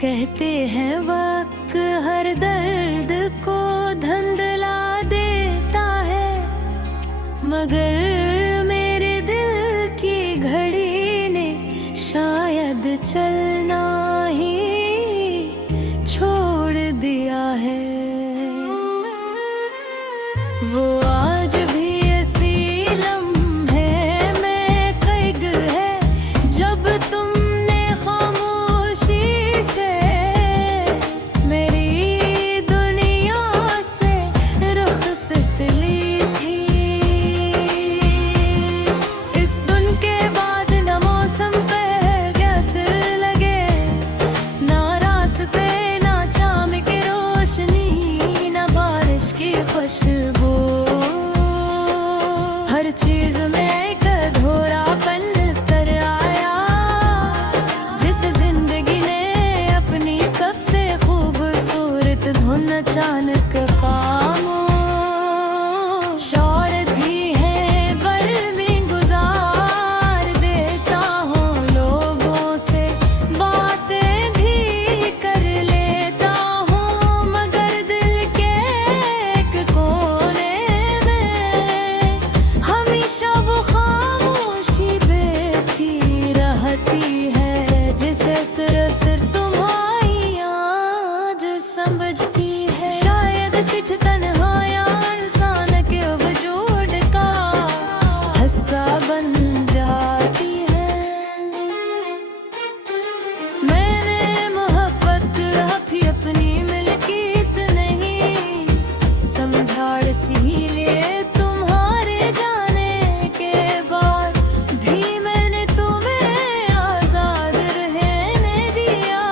कहते हैं वक्त हर दर्द को धुंधला देता है, मगर मेरे दिल की घड़ी ने शायद चलना ही छोड़ दिया है। वो आज भी ऐसी लम्हे में कैद है, जब तुमने खामोशी से मेरी दुनिया से रुखसत ली थी। इस दिन के बाद न मौसम पे कैसे लगे, ना रास्ते ना शाम की रोशनी, ना बारिश की खुशबू, हर चीज में एक अधूरापन कर आया, जिसे जिंदगी ने अपनी सबसे खूबसूरत धुन अचानक खामोश। शौहरत भी है पर भी गुजार देता हूँ लोगों से, बातें भी कर लेता हूँ, मगर दिल के एक कोने में हमेशा वो खामोशी बैठी रहती है, जिसे सिर्फ तुम्हारी याद समझती है। शायद कुछ तन्हाइयाँ इंसान के वजूद का हिस्सा बन जाती है। मैंने मोहब्बत अभी अपनी मिल्कियत नहीं समझा, इसीलिए तुम्हारे जाने के बाद भी मैंने तुम्हें आजाद रहने दिया,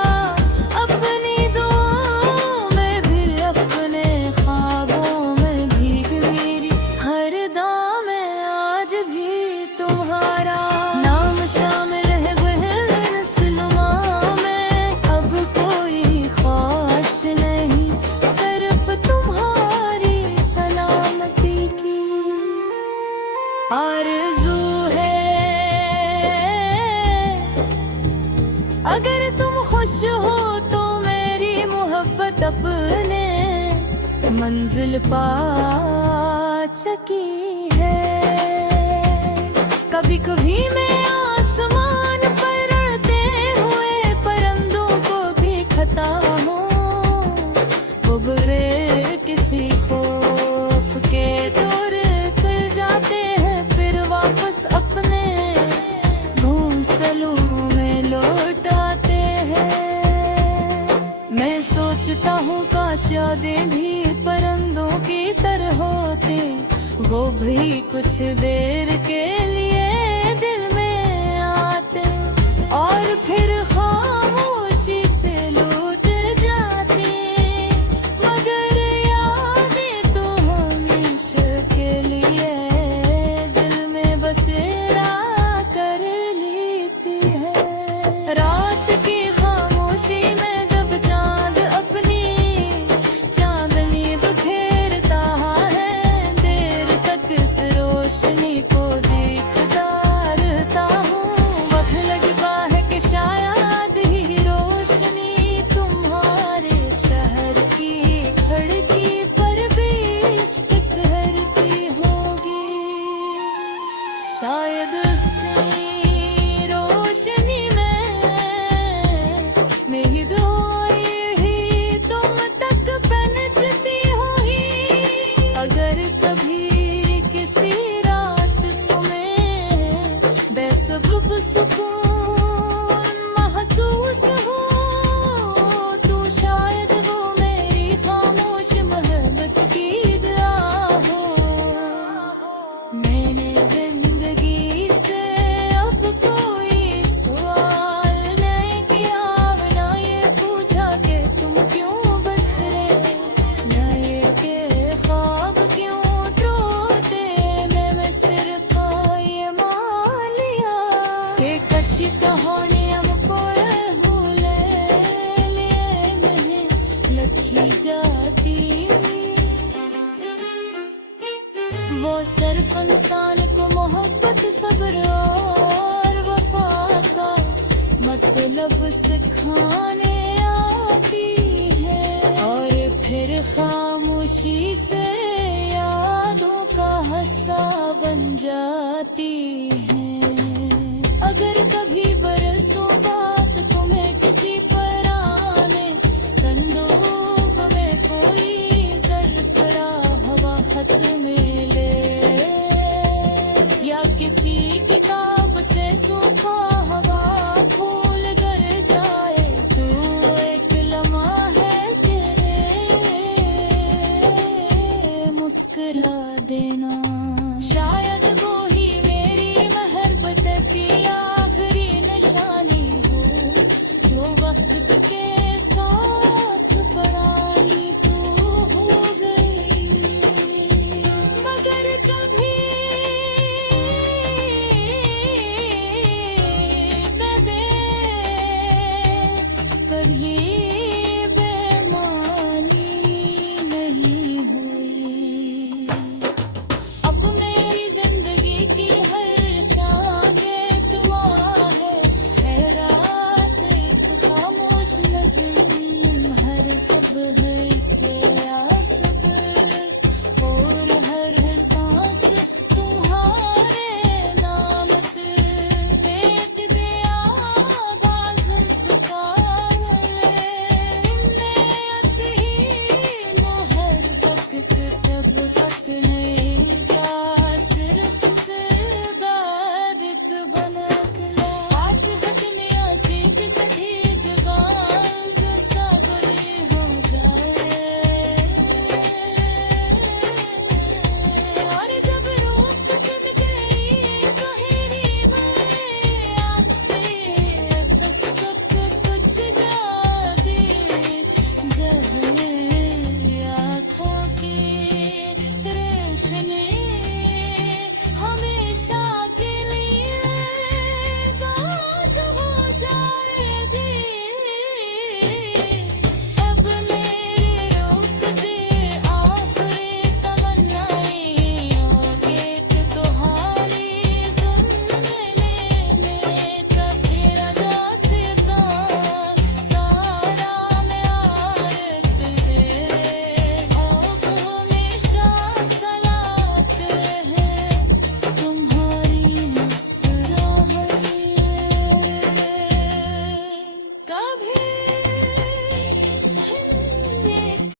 अपनी दुआओं में भी अपने ख्वाबों में भीग मेरी हर दाम में आज भी तुम्हारा नाम शामिल है गहन नस्लुमा में। अब कोई ख्वाहिश नहीं, सिर्फ तुम्हारी सलामती की आरज़ू है। अगर तुम खुश हो तो मेरी मोहब्बत अपने मंजिल पा चुकी है। कभी कभी मैं आसमान पर उड़ते हुए परिंदों को भी खाता हूँ, वो बुरे किसी खौफ के दूर कर जाते हैं, फिर वापस अपने घोंसलों में लौट आते हैं। मैं सोचता हूँ काश यादें भी परिंदों की तरह होती, वो भी कुछ देर के लिए दिल में आते और फिर खामोशी से लूट जाते, मगर यादें तो हमेशा के लिए दिल में बसेरा कर लेती है। रात की खामोशी में जब चांद अपनी चांदनी बिखेरता है, देर तक इस रोशनी को देखता रहता हूँ, वक्त लगता है कि शायद ही रोशनी तुम्हारे शहर की खिड़की पर भी बिखरती होगी। शायद उसी रोशनी में मेरी दुआएं ही तुम तक पहुंचती होगी। अगर कभी किसी रात तुम्हें बेसबब सुकून महसूस हो, तो शायद वो मेरी खामोश मोहब्बत की दुआ हो। मैंने जिंदगी से अब कोई सवाल नहीं किया, ना ये पूछा कि तुम क्यों बछड़े, ना ये के ख्वाब क्यों टूटे, मैं सिर्फ ये मान लिया कि अच्छी कहानी हमको भूले लिए नहीं लिखी जाती। वो सिर्फ इंसान को मोहब्बत सब्र और वफा का मतलब सिखाने आती है और फिर खामोशी से यादों का हस्सा बन जाती है। अगर कभी बरसों बात तुम्हें किसी पुराने संदूक में कोई ज़रख़रा हवा खत मिले या किसी किताब से सूखा हवा फूल गर जाए, तू एक लम्हा है तेरे मुस्कुरा देना। शायद वो ही मेरी मोहब्बत की आखिरी निशानी हो, जो वक्त के साथ पराई तू हो गई। मगर कभी कभी बेमानी नहीं हुई। अब मेरी जिंदगी की हर शागे दुआ है, खैरात एक खामोश नज़्म हर सुबह